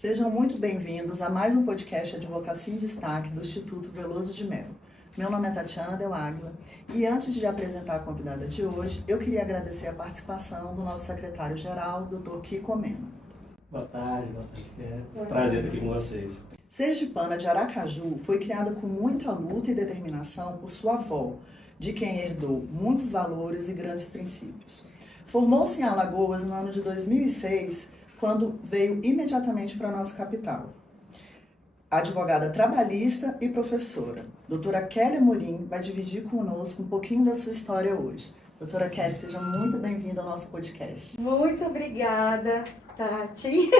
Sejam muito bem-vindos a mais um podcast Advocacia em Destaque do Instituto Veloso de Mello. Meu nome é Tatiana Del Águila e antes de apresentar a convidada de hoje, eu queria agradecer a participação do nosso secretário-geral, Dr. Kiko Mena. Boa tarde. É um prazer estar aqui com vocês. Sergipana de Aracaju foi criada com muita luta e determinação por sua avó, de quem herdou muitos valores e grandes princípios. Formou-se em Alagoas no ano de 2006, quando veio imediatamente para a nossa capital. Advogada trabalhista e professora, doutora Kelly Amorim vai dividir conosco um pouquinho da sua história hoje. Doutora Kelly, seja muito bem-vinda ao nosso podcast. Muito obrigada, Tati.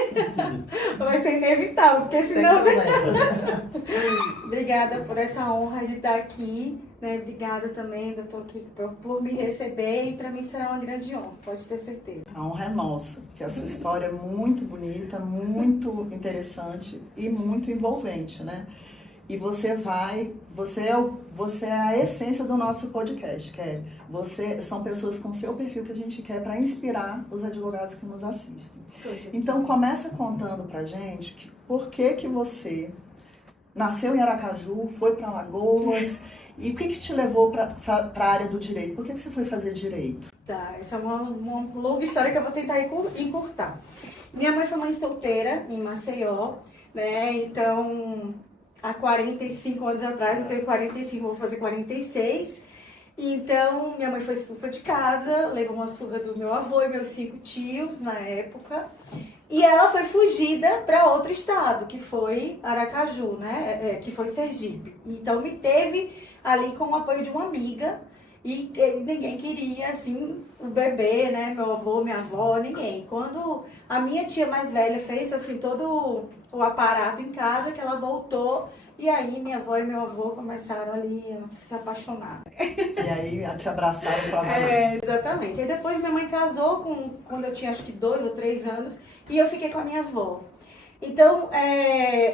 Vai ser inevitável, porque senão... Obrigada por essa honra de estar aqui, né? Obrigada também, doutor Kiko, por me receber, e para mim será uma grande honra, pode ter certeza. A honra é nossa, porque a sua história é muito bonita, muito interessante e muito envolvente, né? E você é a essência do nosso podcast, Kelly. São pessoas com seu perfil que a gente quer para inspirar os advogados que nos assistem. Então, começa contando pra gente por que você nasceu em Aracaju, foi para Alagoas e o que te levou para a área do direito? Por que você foi fazer direito? Tá, essa é uma longa história que eu vou tentar encurtar. Minha mãe foi mãe solteira em Maceió, né? Então, há 45 anos atrás, eu tenho 45, vou fazer 46. Então, minha mãe foi expulsa de casa, levou uma surra do meu avô e meus 5 tios na época. E ela foi fugida para outro estado, que foi Aracaju, né? Que foi Sergipe. Então, me teve ali com o apoio de uma amiga. E ninguém queria, assim, o bebê, né? Meu avô, minha avó, ninguém. Quando a minha tia mais velha fez, assim, todo o aparato em casa, que ela voltou. E aí, minha avó e meu avô começaram ali a se apaixonar. E aí, a te abraçaram para a exatamente. Aí depois minha mãe casou quando eu tinha, acho que 2 ou 3 anos. E eu fiquei com a minha avó. Então,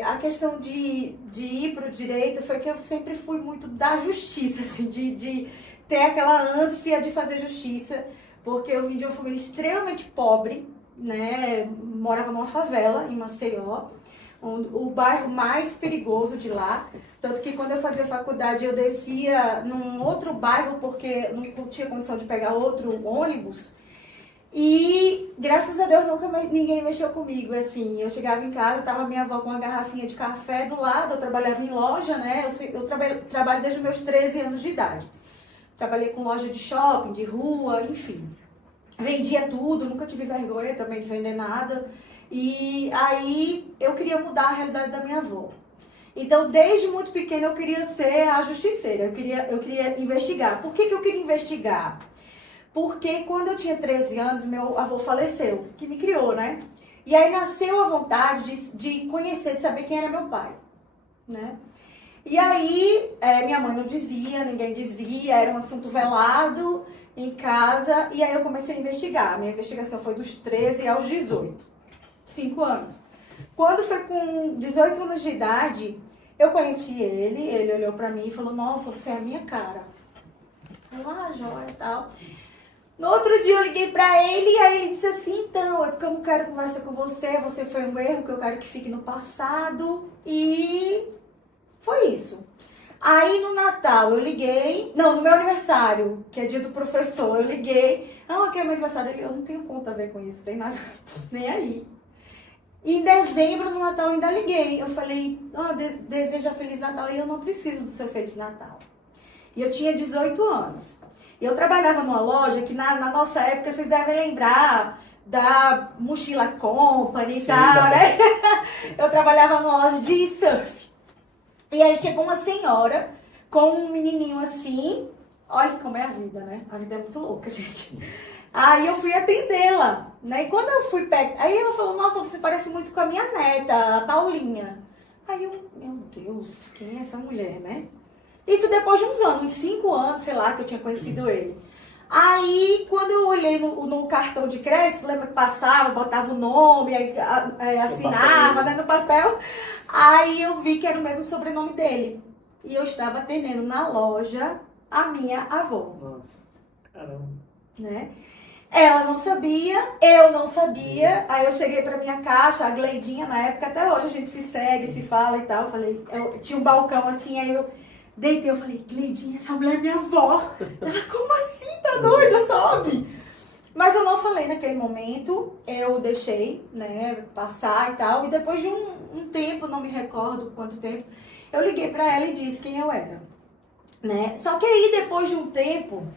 a questão de ir para o direito foi que eu sempre fui muito da justiça, assim, de ter aquela ânsia de fazer justiça, porque eu vim de uma família extremamente pobre, né? Morava numa favela em Maceió, o bairro mais perigoso de lá. Tanto que quando eu fazia faculdade eu descia num outro bairro porque não tinha condição de pegar outro ônibus. E graças a Deus nunca ninguém mexeu comigo, assim. Eu chegava em casa, tava minha avó com uma garrafinha de café do lado, eu trabalhava em loja, né? Eu trabalho desde os meus 13 anos de idade. Trabalhei com loja de shopping, de rua, enfim. Vendia tudo, nunca tive vergonha também de vender nada. E aí eu queria mudar a realidade da minha avó. Então, desde muito pequena eu queria ser a justiceira, eu queria investigar. Por que eu queria investigar? Porque quando eu tinha 13 anos, meu avô faleceu, que me criou, né? E aí nasceu a vontade de conhecer, de saber quem era meu pai, né? E aí, minha mãe não dizia, ninguém dizia, era um assunto velado em casa. E aí eu comecei a investigar. Minha investigação foi dos 13 aos 18, 5 anos. Quando foi com 18 anos de idade, eu conheci ele olhou pra mim e falou, nossa, você é a minha cara. Eu, joia e tal. No outro dia eu liguei pra ele e aí ele disse assim, então, é porque eu não quero conversar com você foi um erro que eu quero que fique no passado. E foi isso. Aí no Natal eu liguei, no meu aniversário, que é dia do professor, eu liguei, que é meu aniversário, eu não tenho conta a ver com isso, tem nada, nem aí. E em dezembro, no Natal, eu ainda liguei, eu falei, deseja Feliz Natal e eu não preciso do seu Feliz Natal. E eu tinha 18 anos. E eu trabalhava numa loja que na nossa época, vocês devem lembrar da Mochila Company e tal, né? Eu trabalhava numa loja de surf. E aí chegou uma senhora com um menininho assim, olha como é a vida, né? A vida é muito louca, gente. Aí eu fui atendê-la, né? E quando eu fui aí ela falou, nossa, você parece muito com a minha neta, a Paulinha. Aí eu, meu Deus, quem é essa mulher, né? Isso depois de uns anos, uns 5 anos, sei lá, que eu tinha conhecido ele. Aí, quando eu olhei no cartão de crédito, lembra que passava, botava o nome, aí assinava, né, no papel. Aí eu vi que era o mesmo sobrenome dele. E eu estava atendendo na loja a minha avó. Nossa, caramba. Né? Ela não sabia, eu não sabia. Aí eu cheguei pra minha caixa, a Gleidinha, na época, até hoje a gente se segue, se fala e tal. Eu falei, eu tinha um balcão assim, aí eu deitei, eu falei, Gleidinha, essa mulher é minha avó. Ela, como assim? Tá doida, sobe? Mas eu não falei naquele momento, eu deixei, né, passar e tal. E depois de um tempo, não me recordo quanto tempo, eu liguei pra ela e disse quem eu era, né? Só que aí, depois de um tempo,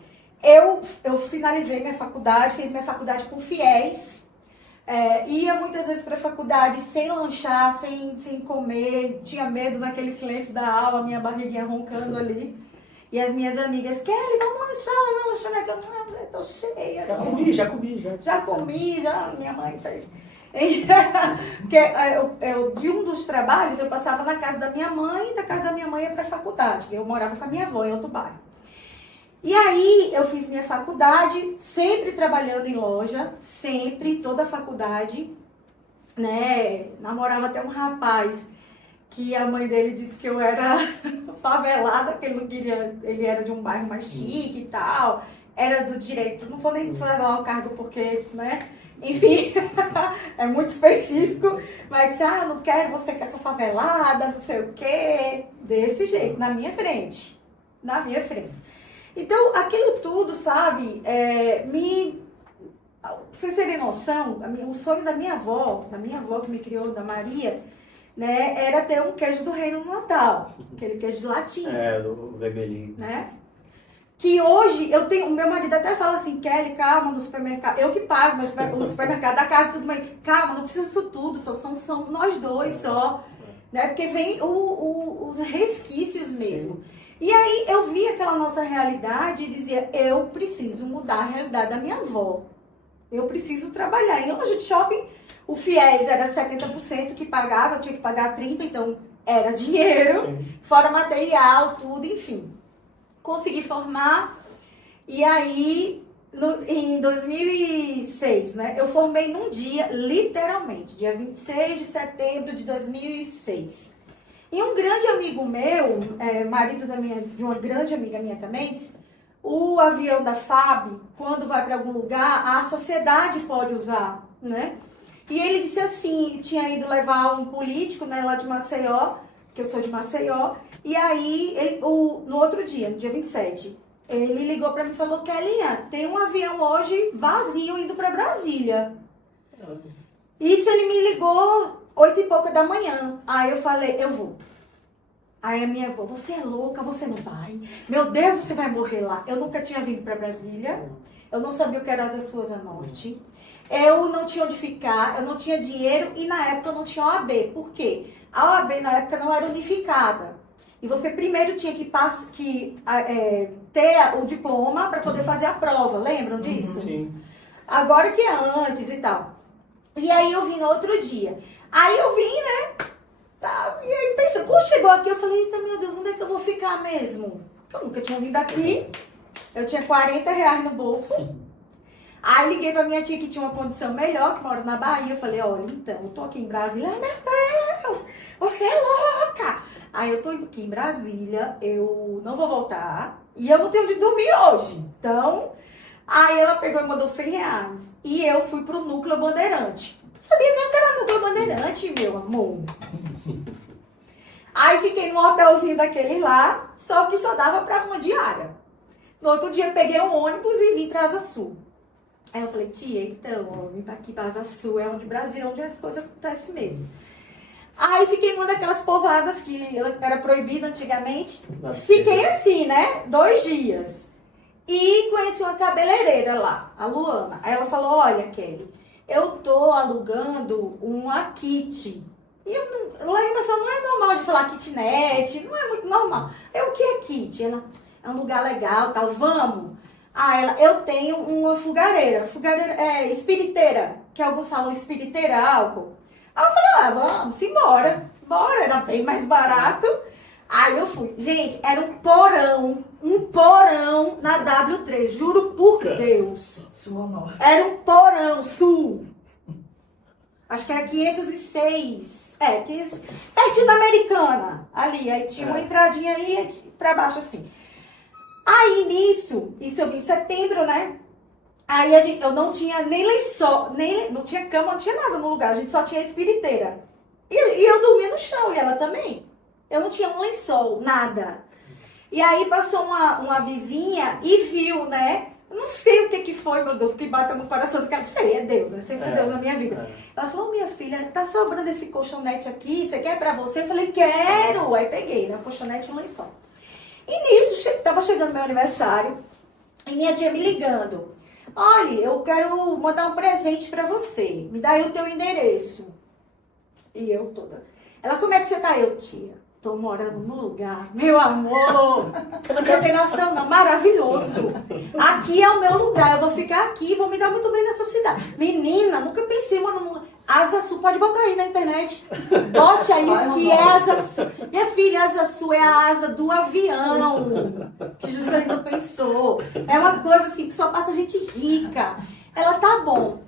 eu finalizei minha faculdade, fiz minha faculdade com fiéis. Ia muitas vezes pra faculdade sem lanchar, sem comer. Tinha medo naquele silêncio da aula, minha barriguinha roncando ali. E as minhas amigas, Kelly, vamos lanchar lá na lanchonete. Eu, não, eu tô cheia. Já comi. Já comi, minha mãe fez. Porque de um dos trabalhos, eu passava na casa da minha mãe, e da casa da minha mãe ia pra faculdade. Eu morava com a minha avó em outro bairro. E aí, eu fiz minha faculdade, sempre trabalhando em loja, sempre, toda a faculdade, né? Namorava até um rapaz que a mãe dele disse que eu era favelada, que ele não queria, ele era de um bairro mais chique e tal, era do direito, não vou nem falar o cargo porque, né? Enfim, é muito específico, mas disse, eu não quero, você quer ser favelada, não sei o quê, desse jeito, na minha frente. Então, aquilo tudo, sabe, pra vocês terem noção, o sonho da minha avó que me criou, da Maria, né, era ter um queijo do reino no Natal, aquele queijo de latinha. Do vermelhinho. Né? Que hoje, o meu marido até fala assim, Kelly, calma, no supermercado, eu que pago o supermercado da casa, tudo bem, calma, não precisa disso tudo, só são nós dois só, né, porque vem os resquícios mesmo. Sim. E aí eu vi aquela nossa realidade e dizia, eu preciso mudar a realidade da minha avó. Eu preciso trabalhar. Em loja de shopping, o FIES era 70% que pagava, eu tinha que pagar 30%, então era dinheiro, sim, fora material, tudo, enfim. Consegui formar e aí, em 2006, né, eu formei num dia, literalmente, dia 26 de setembro de 2006. E um grande amigo meu, marido de uma grande amiga minha também, disse, o avião da FAB, quando vai para algum lugar, a sociedade pode usar, né? E ele disse assim, tinha ido levar um político, né, lá de Maceió, que eu sou de Maceió, e aí, no outro dia, no dia 27, ele ligou para mim e falou, Kelinha, tem um avião hoje vazio indo para Brasília. Isso ele me ligou 8 e pouca da manhã. Aí eu falei, eu vou. Aí a minha avó, você é louca, você não vai. Meu Deus, você vai morrer lá. Eu nunca tinha vindo para Brasília. Eu não sabia o que era Asa Suas à Norte. Eu não tinha onde ficar, eu não tinha dinheiro e na época eu não tinha OAB. Por quê? A OAB na época não era unificada. E você primeiro tinha que ter o diploma para poder fazer a prova. Lembram disso? Sim. Agora que é antes e tal. E aí eu vim no outro dia. Aí eu vim, né? Tá, e aí pensando, quando chegou aqui eu falei, eita, meu Deus, onde é que eu vou ficar mesmo? Porque eu nunca tinha vindo aqui. Eu tinha R$40 no bolso. Aí liguei pra minha tia que tinha uma condição melhor, que mora na Bahia. Eu falei, olha, então, eu tô aqui em Brasília. Ai, meu Deus, você é louca! Aí eu tô aqui em Brasília, eu não vou voltar. E eu não tenho onde dormir hoje. Então, aí ela pegou e mandou R$100. E eu fui pro Núcleo Bandeirante. Sabia nem que era Núcleo Bandeirante, meu amor. Aí fiquei num hotelzinho daquele lá, só que só dava pra uma diária. No outro dia peguei um ônibus e vim pra Asa Sul. Aí eu falei, tia, então, eu vim pra aqui pra Asa Sul, é onde Brasil, onde as coisas acontecem mesmo. Aí fiquei numa daquelas pousadas que era proibida antigamente. Fiquei assim, né? 2 dias. E conheci uma cabeleireira lá, a Luana. Aí ela falou, olha, Kelly, eu tô alugando uma kit. E lá em Maceió não é normal de falar kitnet, não é muito normal. O que é kit? Ela, é um lugar legal, tal, vamos. Eu tenho uma fogareira espiriteira, que alguns falam espiriteira, álcool. Aí eu falei, vamos embora. Bora, era bem mais barato. Aí eu fui. Gente, era um porão na W3, juro por Deus. Sua nova. Era um porão, sul. Acho que era 506. Pertinho da Americana. Ali, aí tinha uma entradinha aí pra baixo assim. Aí nisso, isso eu vim em setembro, né? Aí eu não tinha nem lençol, não tinha cama, não tinha nada no lugar. A gente só tinha espiriteira. E eu dormia no chão, e ela também. Eu não tinha um lençol, nada. E aí passou uma vizinha e viu, né? Eu não sei o que foi, meu Deus, que bateu no coração, porque eu não sei, é Deus, né? Sempre é Deus na minha vida. Ela falou, minha filha, tá sobrando esse colchonete aqui, você quer pra você? Eu falei, quero! Aí peguei, né? O colchonete e um lençol. E nisso, tava chegando meu aniversário, e minha tia me ligando. Olha, eu quero mandar um presente pra você, me dá aí o teu endereço. E eu toda... Ela, como é que você tá? Eu, tia, tô morando num lugar, meu amor, não tem noção não, maravilhoso. Aqui é o meu lugar, eu vou ficar aqui, vou me dar muito bem nessa cidade. Menina, nunca pensei, mano, Asa Sul, pode botar aí na internet. Bote aí o que é Asa Sul. Minha filha, Asa Sul é a asa do avião, que Juscelino pensou. É uma coisa assim que só passa gente rica. Ela, tá bom.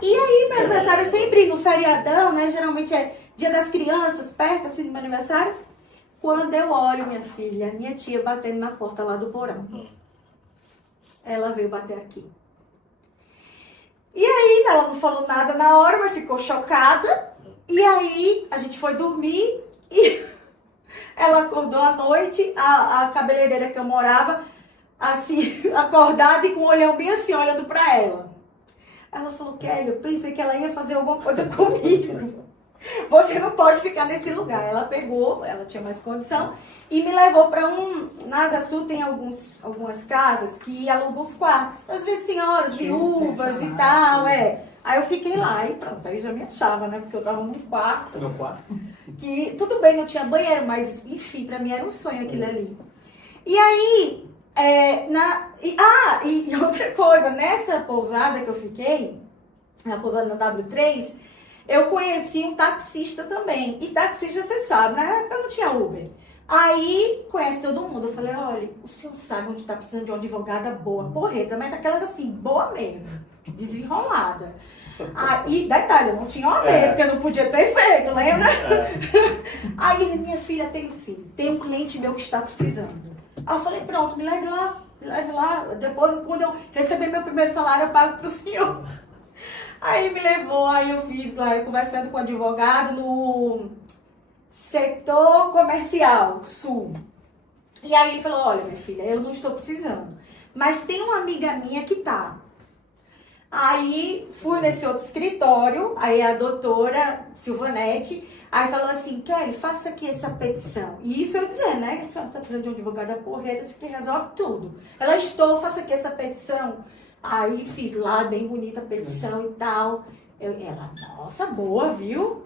E aí, meu aniversário é sempre no feriadão, né? Geralmente é Dia das Crianças, perto assim do meu aniversário. Quando eu olho, minha filha, minha tia batendo na porta lá do porão. Ela veio bater aqui. E aí, ela não falou nada na hora, mas ficou chocada. E aí, a gente foi dormir e ela acordou à noite, a cabeleireira que eu morava, assim, acordada e com o olhão bem assim, olhando pra ela. Ela falou, Kelly, eu pensei que ela ia fazer alguma coisa comigo. Você não pode ficar nesse lugar. Ela pegou, ela tinha mais condição, e me levou para na Asa Sul tem algumas casas que alugam os quartos. Às vezes senhoras, viúvas e tal, Aí eu fiquei lá e pronto, aí já me achava, né? Porque eu tava num quarto. No quarto? Que tudo bem, não tinha banheiro, mas enfim, pra mim era um sonho aquilo ali. E aí, e outra coisa, nessa pousada que eu fiquei, na pousada na W3, eu conheci um taxista também. E taxista, você sabe, na época não tinha Uber. Aí, conhece todo mundo. Eu falei, olha, o senhor sabe onde tá precisando de uma advogada boa, porreta, mas daquelas assim, boa mesmo, desenrolada. E detalhe, eu não tinha OAB, porque eu não podia ter feito, lembra? Aí ele, minha filha, tem sim, tem um cliente meu que está precisando. Aí eu falei, pronto, me leve lá. Depois, quando eu receber meu primeiro salário, eu pago pro senhor. Aí ele me levou, aí eu fiz lá, conversando com o advogado no setor comercial sul. E aí ele falou, olha, minha filha, eu não estou precisando, mas tem uma amiga minha que tá. Aí fui nesse outro escritório, aí a doutora Silvanete, aí falou assim, Kelly, faça aqui essa petição. E isso eu dizendo, né, que a senhora está precisando de um advogado porreta, isso aqui resolve tudo. Ela, faça aqui essa petição. Aí fiz lá, bem bonita a petição e tal. Ela, nossa, boa, viu?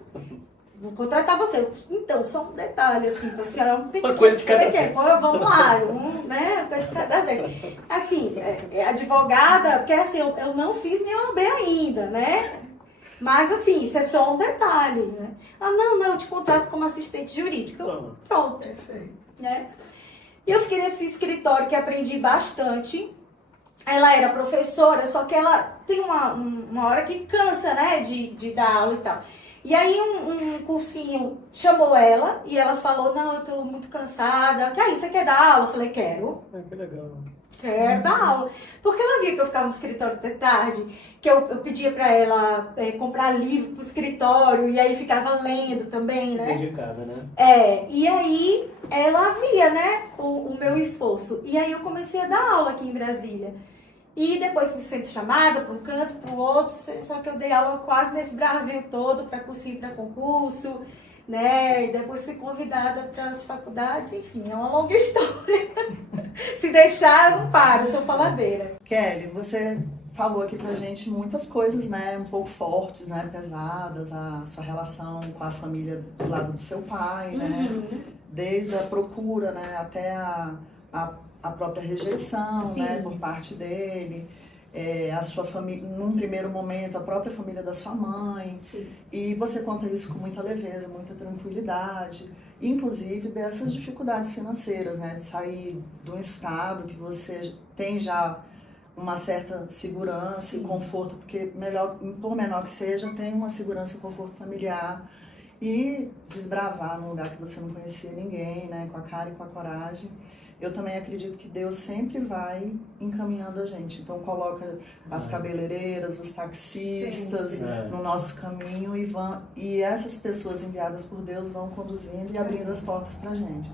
Vou contratar você. Então, só um detalhe, assim, pra senhora. Uma coisa de cada vez. Vamos lá, né? Uma coisa de cada vez. Assim, advogada, porque assim, eu não fiz minha OAB ainda, né? Mas assim, isso é só um detalhe, né? Ah, não, eu te contrato como assistente jurídico. Pronto. Perfeito. Né? E eu fiquei nesse escritório que aprendi bastante. Ela era professora, só que ela tem uma hora que cansa, né, de dar aula e tal. E aí um cursinho chamou ela e ela falou, não, eu tô muito cansada. Que aí, você quer dar aula? Eu falei, quero. Que legal. Quero dar aula. Porque ela via que eu ficava no escritório até tarde, que eu pedia pra ela comprar livro pro escritório, e aí ficava lendo também, né? Dedicada, né? E aí ela via, né, o meu esforço. E aí eu comecei a dar aula aqui em Brasília. E depois fui sendo chamada para um canto, para o outro, só que eu dei aula quase nesse Brasil todo, para cursinho, para concurso, né? E depois fui convidada para as faculdades, enfim, é uma longa história. Se deixar, eu não paro, sou faladeira. Kelly, você falou aqui pra gente muitas coisas, né, um pouco fortes, né, pesadas, a sua relação com a família do lado do seu pai, né, desde a procura, né, até a própria rejeição, né, por parte dele, a sua família, num primeiro momento, a própria família da sua mãe. Sim. E você conta isso com muita leveza, muita tranquilidade, inclusive dessas dificuldades financeiras, né, de sair de um estado que você tem já uma certa segurança e conforto, porque por menor que seja, tem uma segurança e conforto familiar, e desbravar num lugar que você não conhecia ninguém, né, com a cara e com a coragem. eu também acredito que Deus sempre vai encaminhando a gente. Então coloca as cabeleireiras, os taxistas no nosso caminho e essas pessoas enviadas por Deus vão conduzindo e abrindo as portas pra gente.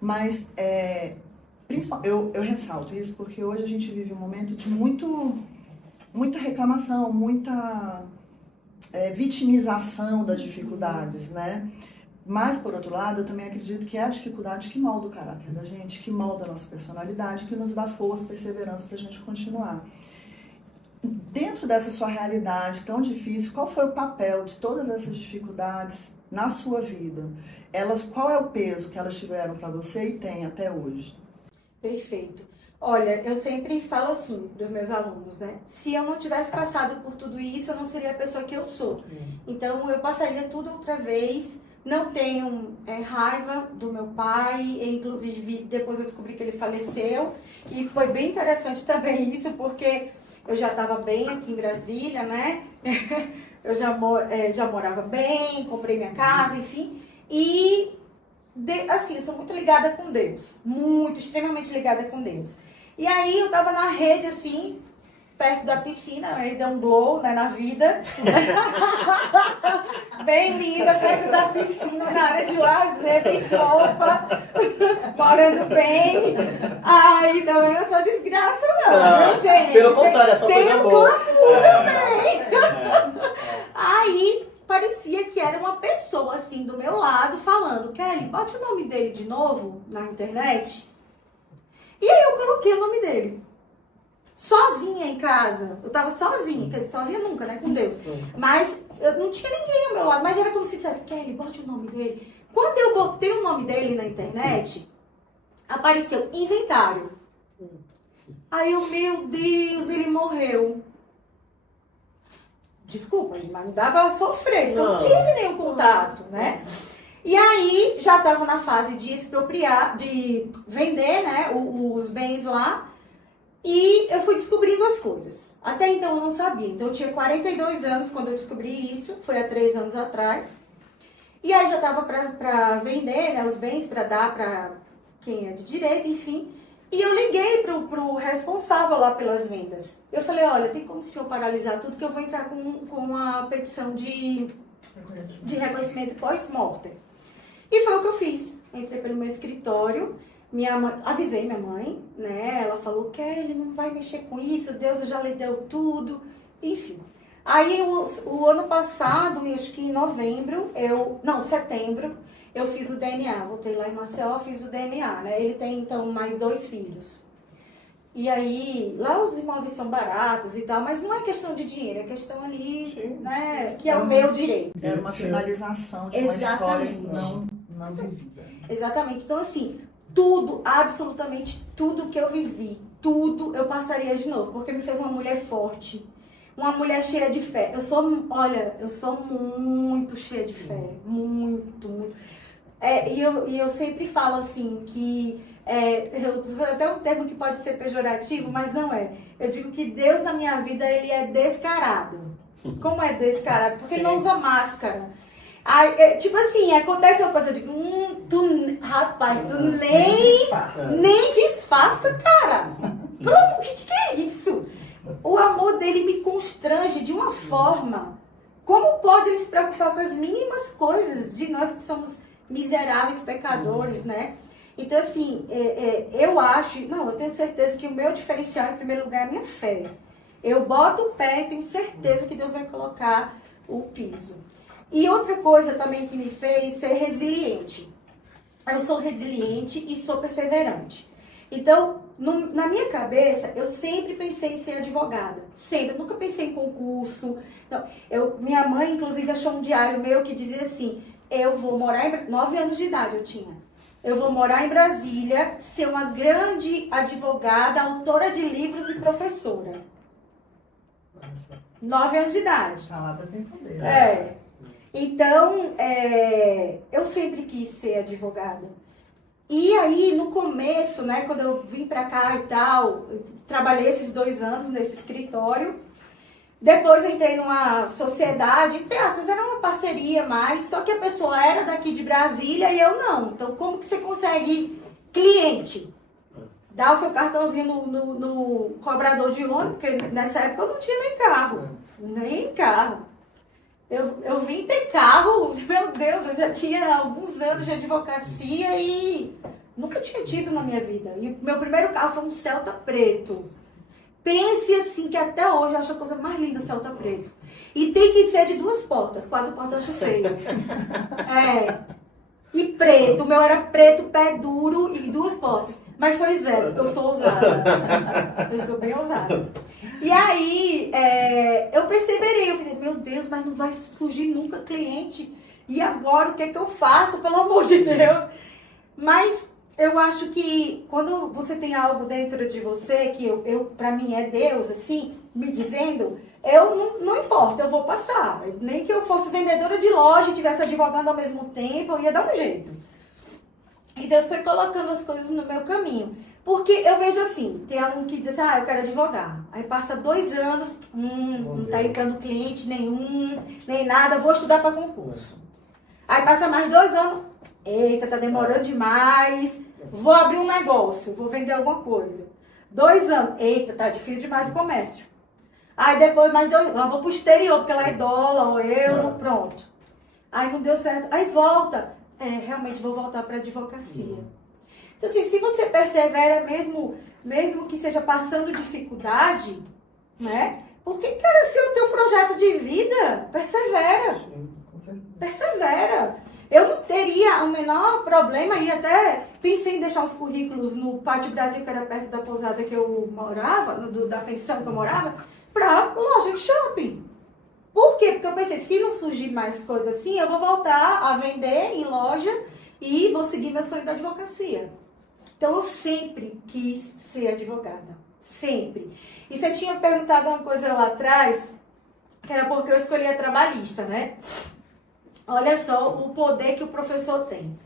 Mas eu ressalto isso porque hoje a gente vive um momento de muita reclamação, muita vitimização das dificuldades, né? Mas, por outro lado, eu também acredito que é a dificuldade que molda o caráter da gente, que molda a nossa personalidade, que nos dá força, perseverança para a gente continuar. Dentro dessa sua realidade tão difícil, qual foi o papel de todas essas dificuldades na sua vida? Qual é o peso que elas tiveram para você e tem até hoje? Perfeito. Olha, eu sempre falo assim dos meus alunos, né? Se eu não tivesse passado por tudo isso, eu não seria a pessoa que eu sou. Então, eu passaria tudo outra vez. Não tenho raiva do meu pai, inclusive depois eu descobri que ele faleceu. E foi bem interessante também isso, porque eu já estava bem aqui em Brasília, né? Eu já morava bem, comprei minha casa, enfim. E, assim, eu sou muito ligada com Deus. Muito, extremamente ligada com Deus. E aí eu tava na rede, assim, perto da piscina, ele deu um glow, né, na vida. Bem linda, perto da piscina, na área de lazer, bem fofa, morando bem. Ai, também não sou desgraça não, viu, gente? Pelo contrário, é só coisa boa. Também. Aí, parecia que era uma pessoa, assim, do meu lado, falando, Kelly, bote o nome dele de novo na internet. E aí eu coloquei o nome dele. Sozinha em casa. Eu tava sozinha. Quer dizer, sozinha nunca, né? Com Deus. Mas eu não tinha ninguém ao meu lado. Mas era como se dissesse, Kelly, bote o nome dele. Quando eu botei o nome dele na internet, apareceu inventário. Aí eu, meu Deus, ele morreu. Desculpa, mas não dá pra sofrer. Porque eu não tive nenhum contato, né? E aí, já estava na fase de expropriar, de vender, né, os bens lá. E eu fui descobrindo as coisas. Até então eu não sabia. Então eu tinha 42 anos quando eu descobri isso. Foi há 3 anos atrás. E aí já estava para vender, né, os bens, para dar para quem é de direito, enfim. E eu liguei pro responsável lá pelas vendas. Eu falei, olha, tem como o senhor paralisar tudo que eu vou entrar com uma petição de reconhecimento pós-mortem. E foi o que eu fiz. Entrei pelo meu escritório, avisei minha mãe, né? Ela falou, Kelly, não vai mexer com isso, Deus já lhe deu tudo. Enfim. Aí o ano passado, acho que em setembro, eu fiz o DNA. Voltei lá em Maceió, fiz o DNA, né? Ele tem, então, mais 2 filhos. E aí, lá os imóveis são baratos e tal, mas não é questão de dinheiro, é questão ali, né? Que é o meu direito. Era uma finalização de uma história não vivida. Exatamente. Então, assim, tudo, absolutamente tudo que eu vivi, tudo eu passaria de novo, porque me fez uma mulher forte, uma mulher cheia de fé. Eu sou muito cheia de fé, muito. E eu sempre falo assim, que eu uso até um termo que pode ser pejorativo, mas não é. Eu digo que Deus na minha vida, ele é descarado. Como é descarado? Porque ele não usa máscara. Aí, tipo assim, acontece uma coisa, eu digo, rapaz, tu nem disfarça, cara. O que é isso? O amor dele me constrange de uma forma. Como pode ele se preocupar com as mínimas coisas de nós que somos miseráveis pecadores, né? Então, assim, eu tenho certeza que o meu diferencial, em primeiro lugar, é a minha fé. Eu boto o pé e tenho certeza que Deus vai colocar o piso. E outra coisa também que me fez ser resiliente. Eu sou resiliente e sou perseverante. Então, na minha cabeça, eu sempre pensei em ser advogada. Sempre. Eu nunca pensei em concurso. Não. Minha mãe, inclusive, achou um diário meu que dizia assim, eu vou morar 9 anos de idade eu tinha. Eu vou morar em Brasília, ser uma grande advogada, autora de livros e professora. 9 anos de idade. A palavra tem poder. Então, eu sempre quis ser advogada. E aí, no começo, né, quando eu vim pra cá e tal, trabalhei esses 2 anos nesse escritório. Depois eu entrei numa sociedade, entre aspas, era uma parceria mais, só que a pessoa era daqui de Brasília e eu não. Então, como que você consegue cliente? dá o seu cartãozinho no cobrador de ônibus, porque nessa época eu não tinha nem carro. Nem carro. Eu vim ter carro, meu Deus, eu já tinha alguns anos de advocacia e nunca tinha tido na minha vida. E o meu primeiro carro foi um Celta preto. Pense assim, que até hoje eu acho a coisa mais linda Celta preto. E tem que ser de 2 portas, 4 portas eu acho feio. E preto, o meu era preto, pé duro e 2 portas. Mas foi 0, porque eu sou ousada. Eu sou bem ousada. E aí, eu perceberei, eu falei, meu Deus, mas não vai surgir nunca cliente. E agora, o que é que eu faço, pelo amor de Deus? Mas eu acho que quando você tem algo dentro de você, que pra mim é Deus, assim, me dizendo, não importa, eu vou passar. Nem que eu fosse vendedora de loja e estivesse advogando ao mesmo tempo, eu ia dar um jeito. E Deus foi colocando as coisas no meu caminho. Porque eu vejo assim, tem aluno que diz assim, eu quero advogar. Aí passa 2 anos, não tá entrando cliente nenhum, nem nada, vou estudar para concurso. Aí passa mais 2 anos, eita, tá demorando demais, vou abrir um negócio, vou vender alguma coisa. 2 anos, eita, tá difícil demais o comércio. Aí depois mais 2 anos, vou pro exterior, porque lá é dólar ou euro, pronto. Aí não deu certo, aí volta. Realmente vou voltar para advocacia. Então, assim, se você persevera mesmo que seja passando dificuldade, né? Porque, cara, se é o teu projeto de vida, persevera. Persevera. Eu não teria o menor problema e até pensei em deixar os currículos no Pátio Brasil, que era perto da pousada que eu morava, da pensão que eu morava, para loja de shopping. Por quê? Porque eu pensei, se não surgir mais coisa assim, eu vou voltar a vender em loja e vou seguir meu sonho da advocacia. Então, eu sempre quis ser advogada. Sempre. E você tinha perguntado uma coisa lá atrás, que era porque eu escolhi a trabalhista, né? Olha só o poder que o professor tem.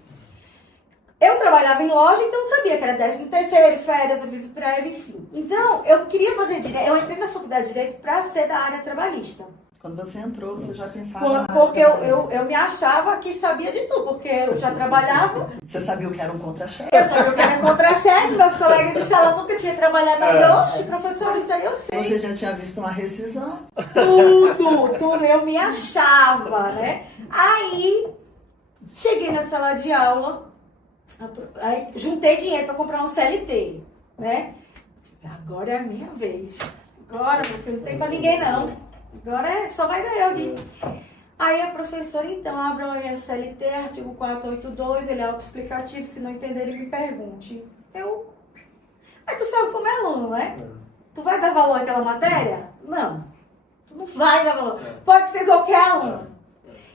Eu trabalhava em loja, então sabia que era 13º, férias, aviso prévio, enfim. Então, eu queria fazer direito. Eu entrei na faculdade de direito para ser da área trabalhista. Quando você entrou, você já pensava porque eu me achava que sabia de tudo, porque eu já trabalhava. Você sabia o que era um contra-cheque? Eu sabia o que era contra-cheque, meus colegas de sala nunca tinham trabalhado na Oxe, professor, isso aí eu sei. Você já tinha visto uma rescisão? Tudo, eu me achava, né? Aí, cheguei na sala de aula, aí juntei dinheiro para comprar um CLT, né? Agora é a minha vez. Agora, meu filho, não tem pra ninguém não. Agora só vai dar eu aqui. Aí a professora, então, abre o CLT, artigo 482, ele é autoexplicativo, se não entenderem, me pergunte. Aí tu sabe como é aluno, né? Tu vai dar valor àquela matéria? Não. Tu não vai dar valor. Pode ser qualquer aluno.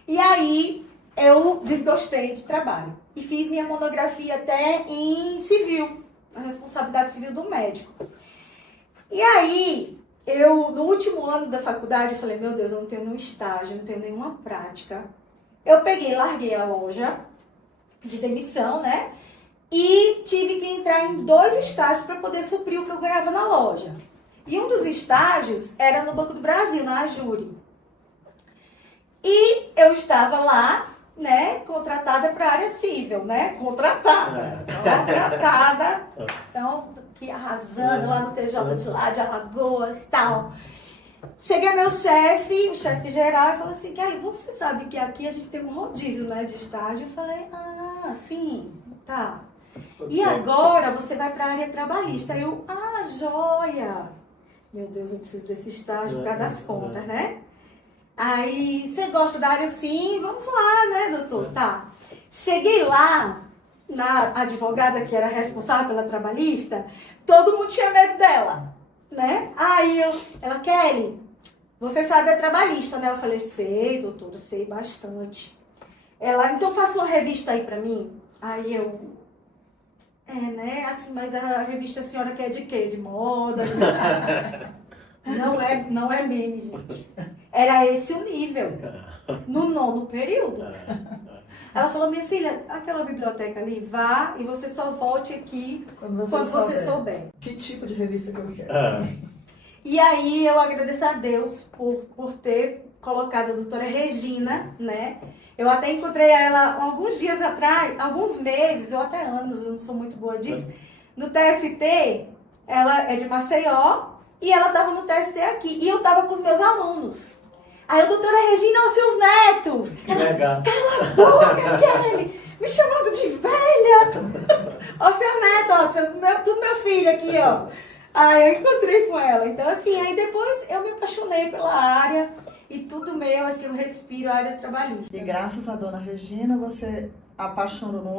E aí, eu desgostei de trabalho. E fiz minha monografia até em civil, a responsabilidade civil do médico. E aí, no último ano da faculdade, eu falei, meu Deus, eu não tenho nenhum estágio, não tenho nenhuma prática. Eu larguei a loja, pedi demissão, né? E tive que entrar em 2 estágios para poder suprir o que eu ganhava na loja. E um dos estágios era no Banco do Brasil, na Ajuri. E eu estava lá, né, contratada para a área civil, né? Contratada. Então, aqui arrasando lá no TJ de lá, de Alagoas e tal. Cheguei meu chefe, o chefe geral, e falou assim, Kelly, você sabe que aqui a gente tem um rodízio, né, de estágio? Eu falei, sim, tá. E agora você vai para a área trabalhista. Eu, joia. Meu Deus, eu preciso desse estágio por causa das contas, né? Aí, você gosta da área? Sim, vamos lá, né, doutor? Tá. Cheguei lá, na advogada que era responsável pela trabalhista, todo mundo tinha medo dela, né? Aí ela, Kelly, você sabe a trabalhista, né? Eu falei, sei, doutora, sei bastante. Ela, então faça uma revista aí pra mim. Aí eu, né? Assim, mas a revista a senhora quer de quê? De moda? Não é meme, gente. Era esse o nível. No 9º período. Ela falou, minha filha, aquela biblioteca ali, vá e você só volte aqui quando você souber. Que tipo de revista que eu quero? E aí eu agradeço a Deus por ter colocado a doutora Regina, né? Eu até encontrei ela alguns dias atrás, alguns meses, ou até anos, eu não sou muito boa disso, No TST, ela é de Maceió e ela estava no TST aqui. E eu estava com os meus alunos. Aí a doutora Regina, os seus netos. Que legal. Cala a boca, Kelly! Me chamando de velha! Ó, seu neto, ó, tudo meu filho aqui, ó. Aí eu encontrei com ela. Então, assim, aí depois eu me apaixonei pela área e tudo meu, assim, eu respiro a área trabalhista. E graças à dona Regina, você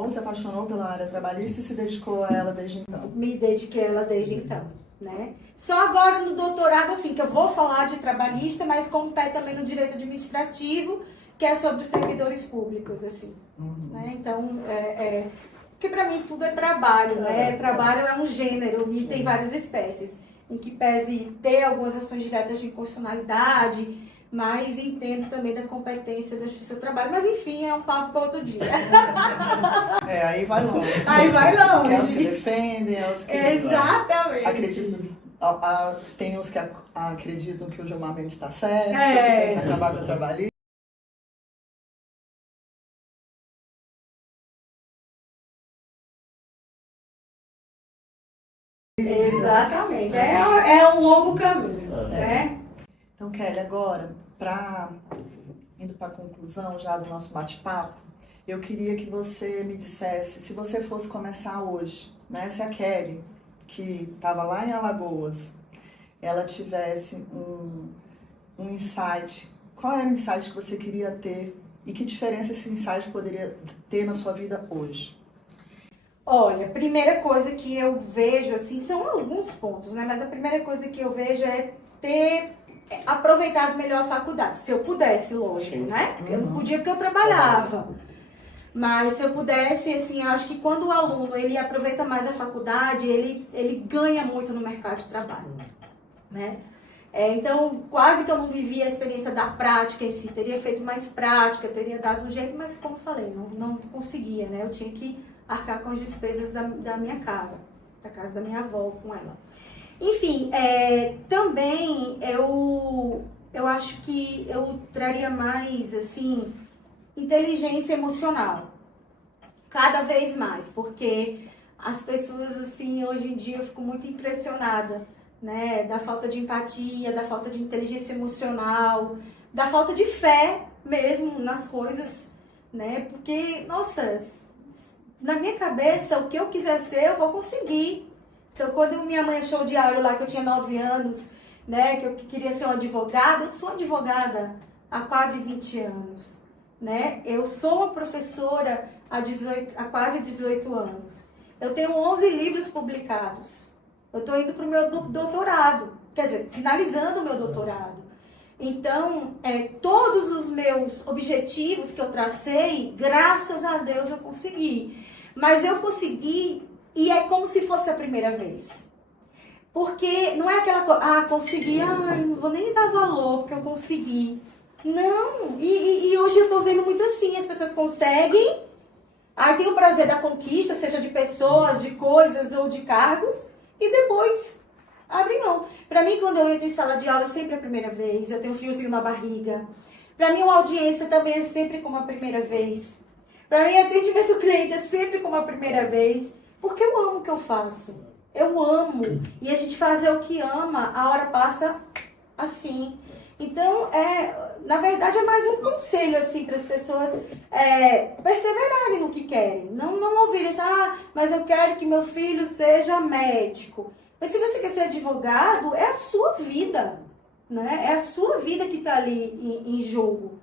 se apaixonou pela área trabalhista e se dedicou a ela desde então. Me dediquei a ela desde então, né? Só agora no doutorado, assim, que eu vou falar de trabalhista, mas com pé também no direito administrativo, que é sobre os servidores públicos, assim. Né? Então, porque para mim tudo é trabalho, né? Trabalho é um gênero e tem várias espécies, em que pese ter algumas ações diretas de inconstitucionalidade, mas entendo também da competência da Justiça do Trabalho. Mas enfim, é um papo para outro dia. Aí vai longe. Aí vai longe. Que é os que defendem, é os que Exatamente. acreditam. Tem uns que acreditam que o Gilmar Mendes está certo, que tem que acabar com o trabalho. Exatamente. É um longo caminho, né? Então, Kelly, agora, indo para a conclusão já do nosso bate-papo, eu queria que você me dissesse, se você fosse começar hoje, né? Se a Kelly, que estava lá em Alagoas, ela tivesse um insight, qual era o insight que você queria ter e que diferença esse insight poderia ter na sua vida hoje? Olha, a primeira coisa que eu vejo, assim, são alguns pontos, né? Mas a primeira coisa que eu vejo é ter aproveitado melhor a faculdade. Se eu pudesse, lógico, né? Eu não podia porque eu trabalhava. Mas se eu pudesse, assim, eu acho que quando o aluno, ele aproveita mais a faculdade, ele ganha muito no mercado de trabalho, né? Então, quase que eu não vivi a experiência da prática em si. Teria feito mais prática, teria dado um jeito, mas como eu falei, não conseguia, né? Eu tinha que arcar com as despesas da minha casa, da casa da minha avó com ela. Enfim, também eu acho que eu traria mais, assim, inteligência emocional. Cada vez mais, porque as pessoas, assim, hoje em dia eu fico muito impressionada, né? Da falta de empatia, da falta de inteligência emocional, da falta de fé mesmo nas coisas, né? Porque, nossa, na minha cabeça, o que eu quiser ser, eu vou conseguir. Então, quando minha mãe achou o diário lá, que eu tinha 9 anos, né, que eu queria ser uma advogada, eu sou advogada há quase 20 anos, né? Eu sou uma professora há quase 18 anos. Eu tenho 11 livros publicados. Eu estou indo para o meu doutorado, quer dizer, finalizando o meu doutorado. Então, todos os meus objetivos que eu tracei, graças a Deus eu consegui. Mas eu consegui e é como se fosse a primeira vez. Porque não é aquela coisa, consegui, não vou nem dar valor porque eu consegui. Não, e hoje eu tô vendo muito assim, as pessoas conseguem, aí tem o prazer da conquista, seja de pessoas, de coisas ou de cargos, e depois abre mão. Pra mim, quando eu entro em sala de aula, sempre é a primeira vez, eu tenho um friozinho na barriga. Pra mim, uma audiência também é sempre como a primeira vez. Pra mim, atendimento ao cliente é sempre como a primeira vez, porque eu amo o que eu faço. Eu amo. E a gente fazer o que ama, a hora passa assim. Então, na verdade, é mais um conselho, assim, para as pessoas perseverarem no que querem. Não ouvirem assim, mas eu quero que meu filho seja médico. Mas se você quer ser advogado, é a sua vida, né? É a sua vida que está ali em jogo.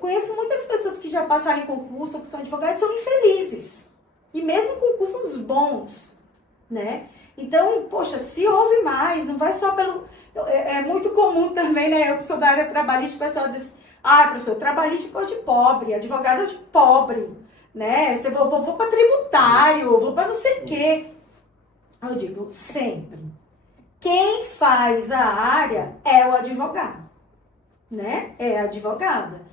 Conheço muitas pessoas que já passaram em concurso, ou que são advogados, e são infelizes. E mesmo concursos bons, né? Então, poxa, se ouve mais, não vai só pelo... É muito comum também, né? Eu que sou da área trabalhista, o pessoal diz, professor, trabalhista é coisa de pobre, advogado é de pobre, né? Você vou para tributário, vou para não sei o quê. Eu digo, sempre. Quem faz a área é o advogado, né? É a advogada.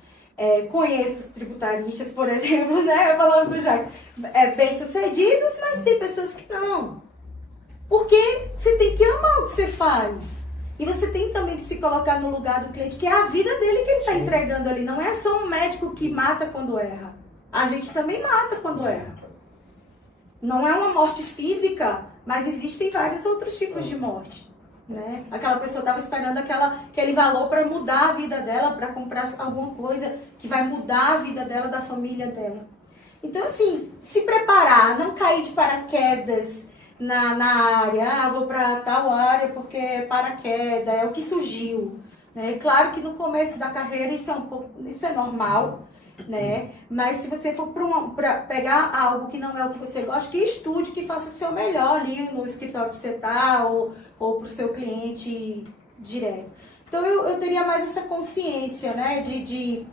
Conheço os tributaristas, por exemplo, né? Falando do Jack. Bem-sucedidos, mas tem pessoas que não. Porque você tem que amar o que você faz. E você tem também que se colocar no lugar do cliente, que é a vida dele que ele está entregando ali. Não é só um médico que mata quando erra. A gente também mata quando erra. Não é uma morte física, mas existem vários outros tipos de morte. Né? Aquela pessoa estava esperando aquele valor para mudar a vida dela, para comprar alguma coisa que vai mudar a vida dela, da família dela. Então, assim, se preparar, não cair de paraquedas na área. Vou para tal área porque é paraquedas, é o que surgiu. Né? Claro que no começo da carreira isso é normal, né? Mas se você for para pegar algo que não é o que você gosta, que estude, que faça o seu melhor ali no escritório que você está, ou para o seu cliente direto. Então eu teria mais essa consciência, né? De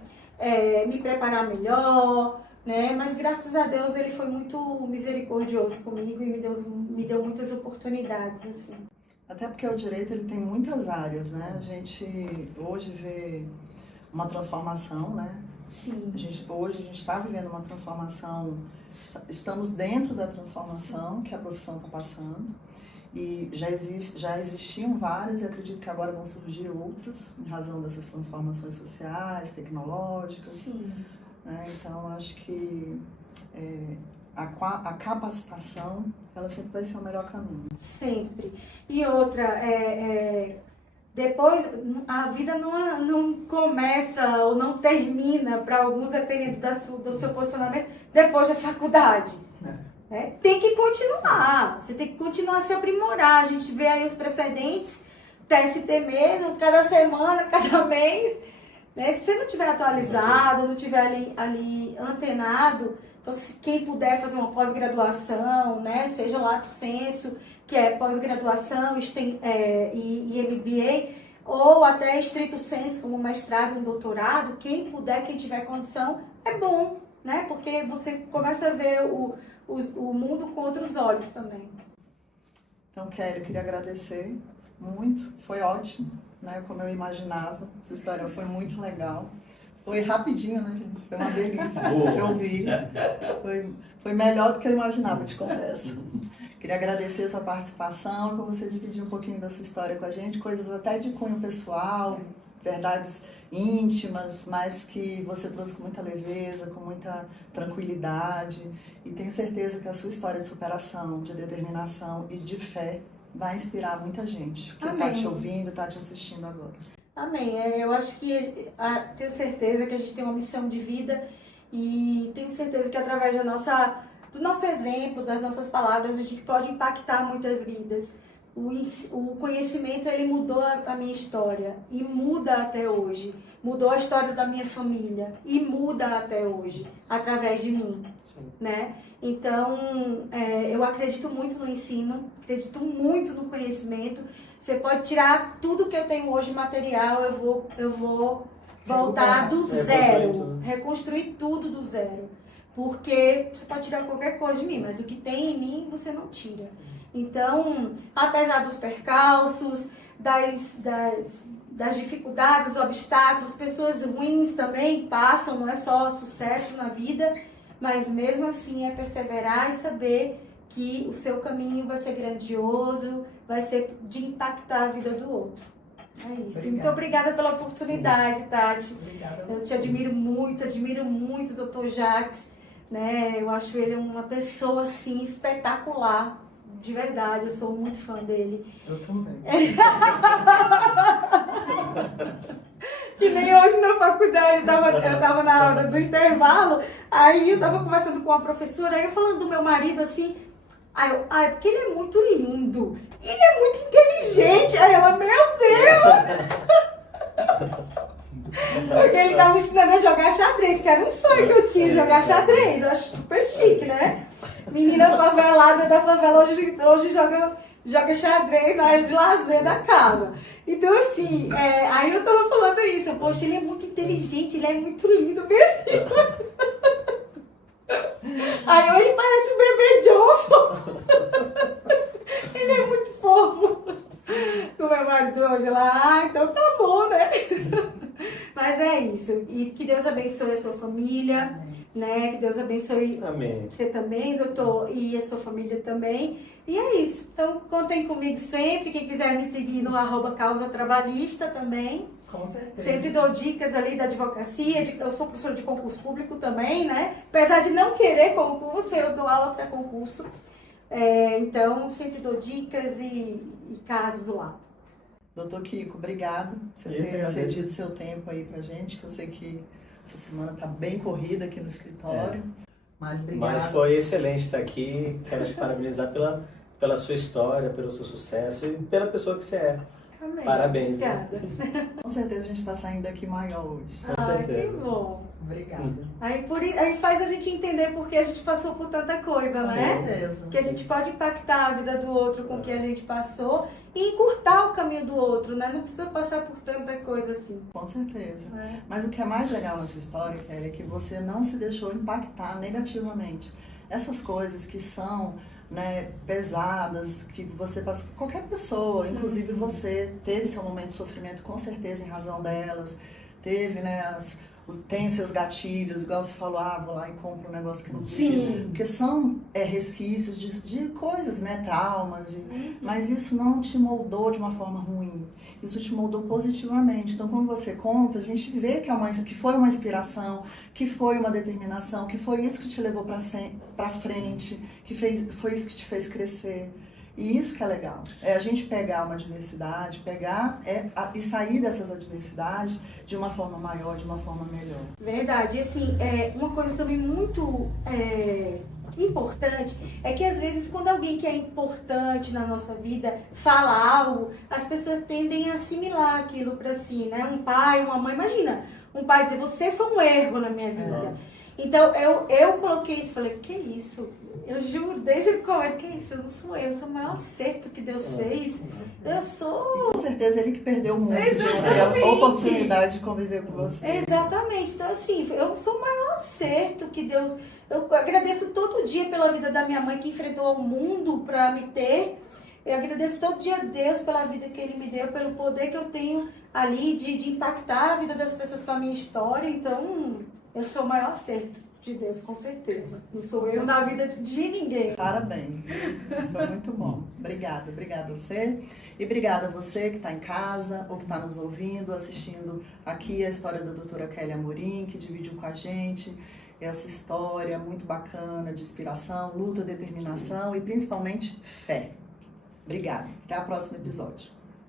me preparar melhor, né? Mas graças a Deus ele foi muito misericordioso comigo e me deu muitas oportunidades, assim. Até porque o direito ele tem muitas áreas, né? A gente hoje vê uma transformação, né? Sim. Hoje a gente está vivendo uma transformação, estamos dentro da transformação que a profissão está passando. E já existiam várias e acredito que agora vão surgir outras, em razão dessas transformações sociais, tecnológicas. Sim. Né? Então, acho que a capacitação, ela sempre vai ser o melhor caminho. Sempre. E outra, depois, a vida não começa ou não termina, para alguns, dependendo do seu posicionamento, depois da faculdade. Tem que continuar, você tem que continuar a se aprimorar. A gente vê aí os precedentes, TST mesmo, cada semana, cada mês. Né? Se você não tiver atualizado, não tiver ali antenado, então quem puder fazer uma pós-graduação, né? Seja lato sensu, que é pós-graduação e MBA, ou até estrito sensu, como mestrado e doutorado, quem puder, quem tiver condição, é bom, né? Porque você começa a ver o mundo com outros olhos também. Então, Kelly, eu queria agradecer muito, foi ótimo, né? Como eu imaginava, sua história foi muito legal. Foi rapidinho, né, gente? Foi uma delícia te ouvir. Foi melhor do que eu imaginava, te confesso. Queria agradecer a sua participação, por você dividir um pouquinho da sua história com a gente, coisas até de cunho pessoal, verdades íntimas, mas que você trouxe com muita leveza, com muita tranquilidade. E tenho certeza que a sua história de superação, de determinação e de fé vai inspirar muita gente que está te ouvindo, está te assistindo agora. Amém. Eu acho que tenho certeza que a gente tem uma missão de vida e tenho certeza que através do nosso exemplo, das nossas palavras, a gente pode impactar muitas vidas. O conhecimento, ele mudou a minha história e muda até hoje. Mudou a história da minha família e muda até hoje, através de mim. Né? Então, eu acredito muito no ensino, acredito muito no conhecimento. Você pode tirar tudo que eu tenho hoje, material, eu vou voltar do zero, reconstruir tudo do zero. Porque você pode tirar qualquer coisa de mim, mas o que tem em mim, você não tira. Então, apesar dos percalços, das dificuldades, dos obstáculos, pessoas ruins também passam, não é só sucesso na vida, mas mesmo assim é perseverar e saber que o seu caminho vai ser grandioso, vai ser de impactar a vida do outro. É isso. Obrigada. Muito obrigada pela oportunidade, Tati. Obrigada. Eu te admiro muito o Dr. Jacques. Né? Eu acho ele uma pessoa assim espetacular. De verdade, eu sou muito fã dele. Eu também. Que nem hoje na faculdade, eu tava na hora do intervalo, aí eu tava conversando com a professora, aí eu falando do meu marido assim, é porque ele é muito lindo, ele é muito inteligente, aí ela, meu Deus! Porque ele tava me ensinando a jogar xadrez, que era um sonho que eu tinha, jogar xadrez, eu acho super chique, né? Menina favelada da favela hoje joga xadrez na área de lazer da casa. Então, assim, aí eu tava falando isso. Poxa, ele é muito inteligente, ele é muito lindo, bem assim. Aí ele parece o Bebê Johnson. Ele é muito fofo. O meu marido hoje lá, então tá bom, né? Mas é isso. E que Deus abençoe a sua família, né? Que Deus abençoe você também, doutor, e a sua família também. E é isso. Então, contem comigo sempre. Quem quiser me seguir no @causa trabalhista também. Com certeza. Sempre dou dicas ali da advocacia, eu sou professora de concurso público também, né? Apesar de não querer concurso, eu dou aula para concurso. Então, sempre dou dicas e casos lá. Doutor Kiko, obrigado por você ter cedido seu tempo aí pra gente, que eu sei que essa semana tá bem corrida aqui no escritório. Mas obrigado. Mas foi excelente estar aqui. Quero te parabenizar pela sua história, pelo seu sucesso e pela pessoa que você é. Amém. Parabéns. Obrigada. Com certeza a gente está saindo daqui maior hoje. Com certeza. Que bom. Obrigada. Aí faz a gente entender porque a gente passou por tanta coisa, Com né? certeza. Que a gente pode impactar a vida do outro com o que a gente passou e encurtar o caminho do outro, né? Não precisa passar por tanta coisa assim. Com certeza. É. Mas o que é mais legal na sua história, Kelly, é que você não se deixou impactar negativamente. Essas coisas que são, né, pesadas, que você passou, qualquer pessoa, inclusive você, teve seu momento de sofrimento com certeza em razão delas, teve, né, tem seus gatilhos, igual você falou, vou lá e compro um negócio que não precisa. Sim. Porque são resquícios de coisas, né, traumas, mas isso não te moldou de uma forma ruim. Isso te moldou positivamente. Então, quando você conta, a gente vê que foi uma inspiração, que foi uma determinação, que foi isso que te levou para frente, foi isso que te fez crescer. E isso que é legal. É a gente pegar uma adversidade, e sair dessas adversidades de uma forma maior, de uma forma melhor. Verdade. E assim, uma coisa também muito importante é que às vezes quando alguém que é importante na nossa vida fala algo, as pessoas tendem a assimilar aquilo para si, né? Um pai, uma mãe, imagina, um pai dizer, você foi um erro na minha vida. Então eu coloquei isso, falei, que isso? Eu juro, desde o começo, que isso? Eu não sou eu sou o maior acerto que Deus fez. Eu sou... Com certeza ele que perdeu muito de não ter a oportunidade de conviver com você. Exatamente. Então assim, eu sou o maior acerto que Deus... Eu agradeço todo dia pela vida da minha mãe que enfrentou o mundo para me ter. Eu agradeço todo dia a Deus pela vida que Ele me deu, pelo poder que eu tenho ali de impactar a vida das pessoas com a minha história. Então, eu sou o maior acerto de Deus, com certeza. Não sou eu na vida de ninguém. Parabéns. Foi muito bom. Obrigada a você. E obrigada a você que está em casa ou que está nos ouvindo, assistindo aqui a história da doutora Kelly Amorim, que dividiu com a gente essa história muito bacana de inspiração, luta, determinação e principalmente fé. Obrigada. Até o próximo episódio.